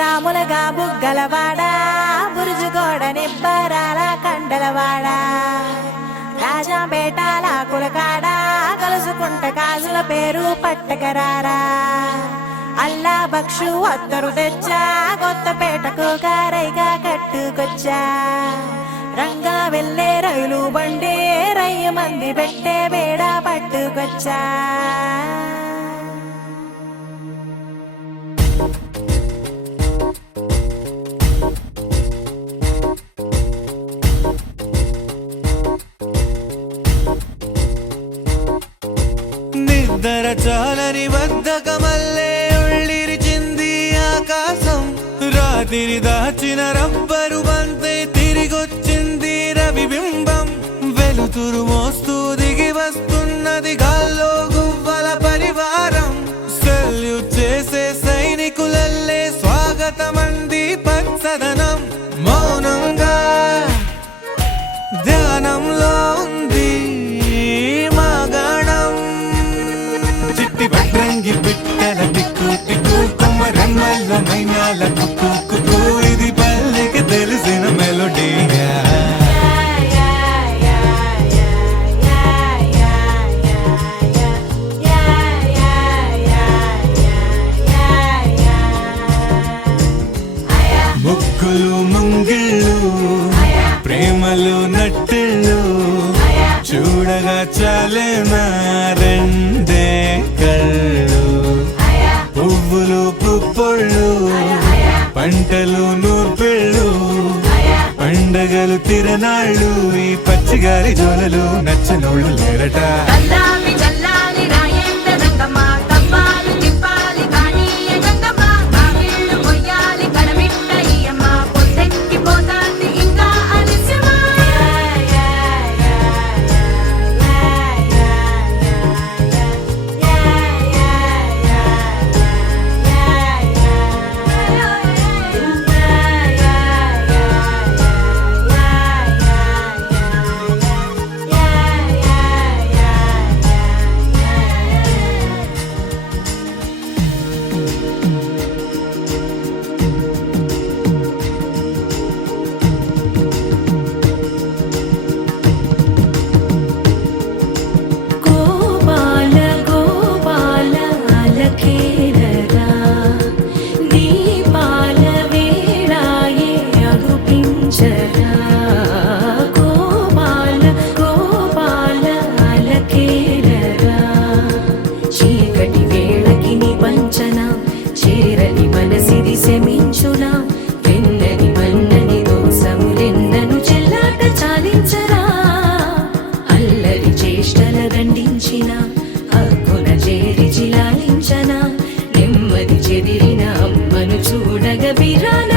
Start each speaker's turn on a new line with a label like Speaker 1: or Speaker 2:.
Speaker 1: రాములగా బుగ్గలవాడా బురుజుగోడ నిబ్బరాల కండలవాడా. రాజాపేటాల కులకాడా కలుసుకుంట కాజుల పేరు పట్టకరారా. అల్లా బక్షు అత్తరు తెచ్చా కొత్తపేటకు కారైగా కట్టుకొచ్చా. రంగా వెళ్ళే రైలు బండి రయ్య మంది పెట్టే బేడ పట్టుకొచ్చా.
Speaker 2: నిద్ర చాలని బద్ధకమల్లే ఒళ్ళిరిచింది ఆకాశం. రాత్రి దాచిన రబ్బరు బంతే తిరిగొచ్చింది రవిబింబం వెలుతురు మోస్తూ దిగి వస్తున్నది గాల్లో గువ్వల పరివారం. సెల్యూట్ చేసే సైనికులల్లే స్వాగతమంది పచ్చదనం. మౌనంగా మైనాల కుక్కు ఇది పల్లెకి తెలిసిన మెలోడీగా ముగ్గులు ముంగిళ్ళు ప్రేమలు నట్టిళ్ళు చూడగా చాలేనా రెండే కళ్ళు. పువ్వులు పుప్పళ్ళు పంటలు నూర్పిళ్ళు. పండగలు తిరనాళ్ళు ఈ పచ్చిగారి జోలలు నచ్చనోళ్ళు లేరట.
Speaker 3: చేష్టల దండించిన హక్కున చేరి చిలాలించన నెమ్మది
Speaker 4: చెదిరిన అమ్మను చూడగ బిరాన